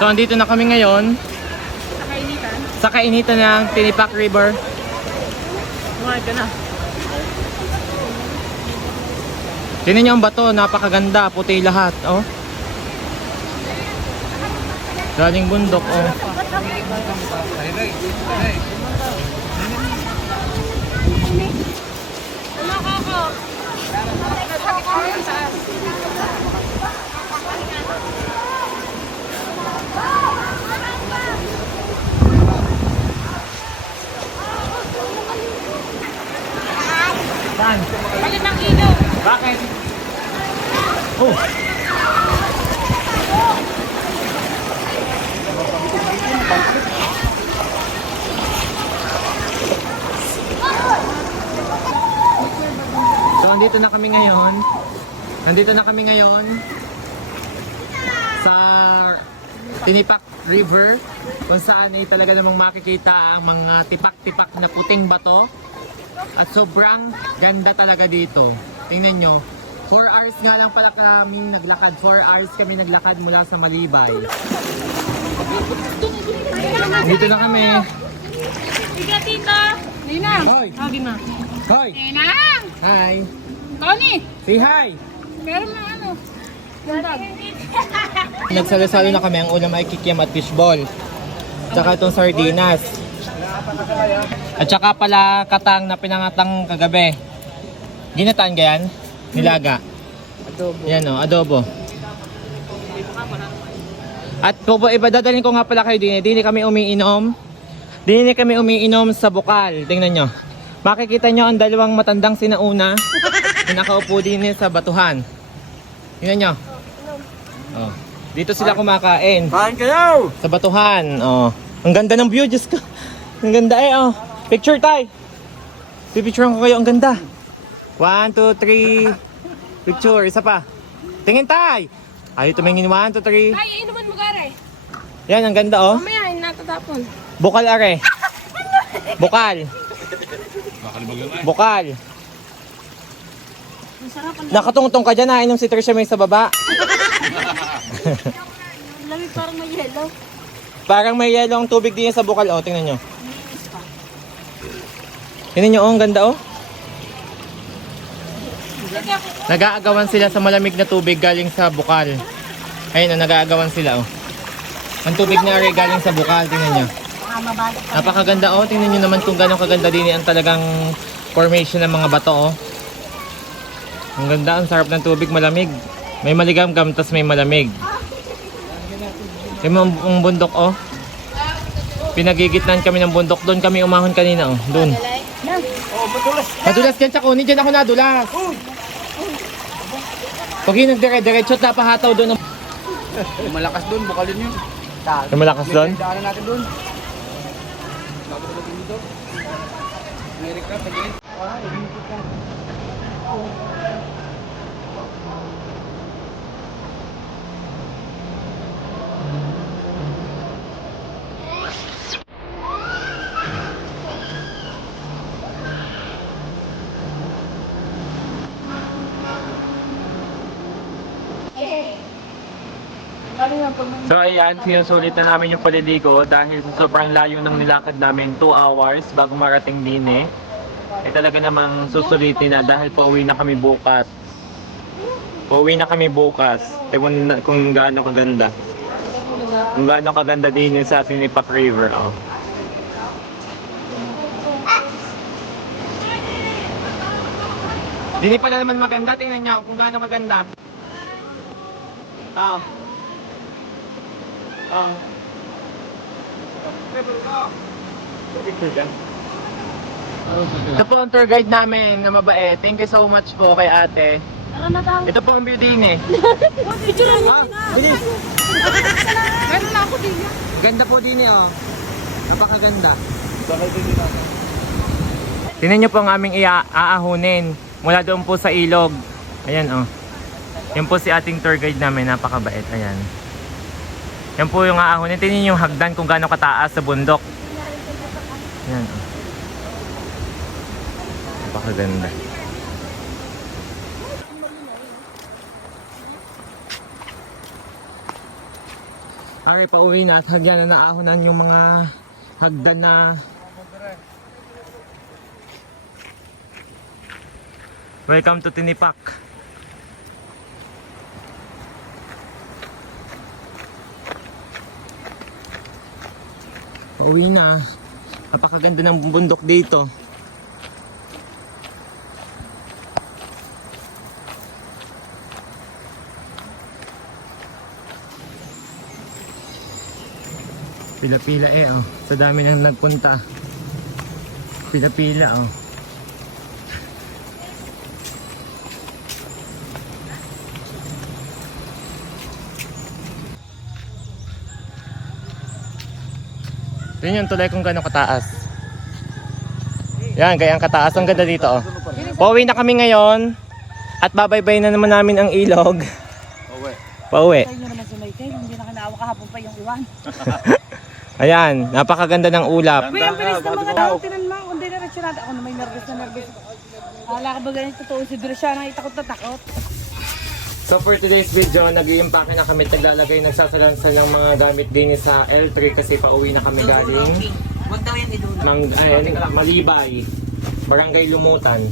So, andito na kami ngayon Sa kainitan. sa kainitan ng Tinipak River. Kumain ka na. Tingnan niyo ang bato, napakaganda, puti lahat, oh. Galing bundok, oh. Ano ko Saan? Palit ng ilaw. Bakit? Oh. So, andito na kami ngayon. Nandito na kami ngayon sa Tinipak River kung saan ay talaga namang makikita ang mga tipak-tipak na puting bato at sobrang ganda talaga dito. Tingnan nyo. 4 hours nga lang pala kaming naglakad. 4 hours kami naglakad mula sa Malibay. Dito na kami. Higa, tita. Ninang. Hoy! Tawagin mo. Hoy! Ninang! Hi! Tony! Say hi! Meron na ano? Nagsalo-salo na kami. Ang ulam ay kikiam at fishball. Tsaka itong sardinas. At tsaka pala katang na pinangatang kagabi. Ginataan ka yan? Nilaga? Adobo. Yan o, adobo. At po iba dadalhin ko nga pala kayo din. Dini kami umiinom. Dini kami umiinom sa bukal. Tingnan nyo. Makikita nyo ang dalawang matandang sinauna na nakaupo din sa batuhan. Tingnan nyo. Oh. Dito sila kumakain. Kain kayo! Sa batuhan. Oh. Ang ganda ng view, Diyos ko. Ang ganda eh, oh. Picture tay. Pipicturean ko kayo, ang ganda. One, two, three. Picture, isa pa. Tingin tay. Ay, tumingin. One, two, three. Ay, inuman mo gare. Yan, ang ganda, oh. Mamaya, natatapon. Bukal are. Bukal. Bukal. Nakatungtong ka dyan, nainom si Trisha May sa baba. lamig parang may yellow. Parang may yellow ang tubig din sa bukal, oh. Tingnan nyo. Tingnan nyo, oh. Ang ganda, oh. Nag-aagawan sila sa malamig na tubig galing sa bukal. Ayun, oh, nag-aagawan sila, oh. Ang tubig na rin galing sa bukal, tingnan nyo. Napakaganda, oh. Tingnan nyo naman kung gano'ng kaganda din ang talagang formation ng mga bato, oh. Ang ganda, ang sarap ng tubig, malamig. May maligam-gam, tas may malamig. Yung ang bundok, oh. Pinagigitnan kami ng bundok. Doon kami umahon kanina, oh. Doon. Nadulas dyan sa kunin. Dyan ako nadulas. Pag yung nagdire-diretso at napahataw doon. ang- Malakas doon, bukalin yun. Yung malakas doon? Daanan natin doon. Bago natin dito. Meron ka, tagilid. So ayan, sinusulit na namin yung paliligo dahil sa sobrang layo ng nilakad namin 2 hours bago marating din eh. Eh talaga namang susulitin na dahil pauwi na kami bukas. Pauwi na kami bukas. Ewan na kung gaano kaganda. Kung gaano kaganda din yun sa Sinipak River. Oh. Dini pala naman maganda. Tingnan niyo kung gaano maganda. Ah. Ah. Ito po ang tour guide namin na mabait. Thank you so much po kay ate. Tara na tayo. Ito po ang view din eh. Picture mo. Ah, bilis. Meron na ako din yan. Ganda po din eh oh. Napakaganda. Tingnan niyo po ang aming iaahunin mula doon po sa ilog. Ayan oh. Yan po si ating tour guide namin, napakabait. Ayan. Yan po yung. Tingnan niyo yung hagdan kung gaano kataas sa bundok. Ayan oh. Napakaganda. Ari, pauwi na at hagyan na naahonan yung mga hagdan na Welcome to Tinipak. Pauwi na. Napakaganda ng bundok dito. Pila-pila eh oh. Sa dami nang nagpunta. Pila-pila oh. Yun yung tulay kung gano'ng kataas. Yan, gayang kataas. Ang ganda dito oh. Pauwi na kami ngayon. At babaybay na naman namin ang ilog. Uwi. Pauwi. Michael, hindi na kinaawa kahapon pa yung iwan. Ayan, napakaganda ng ulap. Uy, ang bilis ng mga tao, tinan mo, hindi na rin. Ako na may nervous na nervous. Akala ka ba ganito totoo si Dresiana, itakot na takot. So for today's video, nag-iimpake na kami naglalagay, nagsasalansan ng mga gamit din sa L3 kasi pauwi na kami galing Huwag daw yan idulog. Mang, ay, ano Malibay, Barangay Lumutan.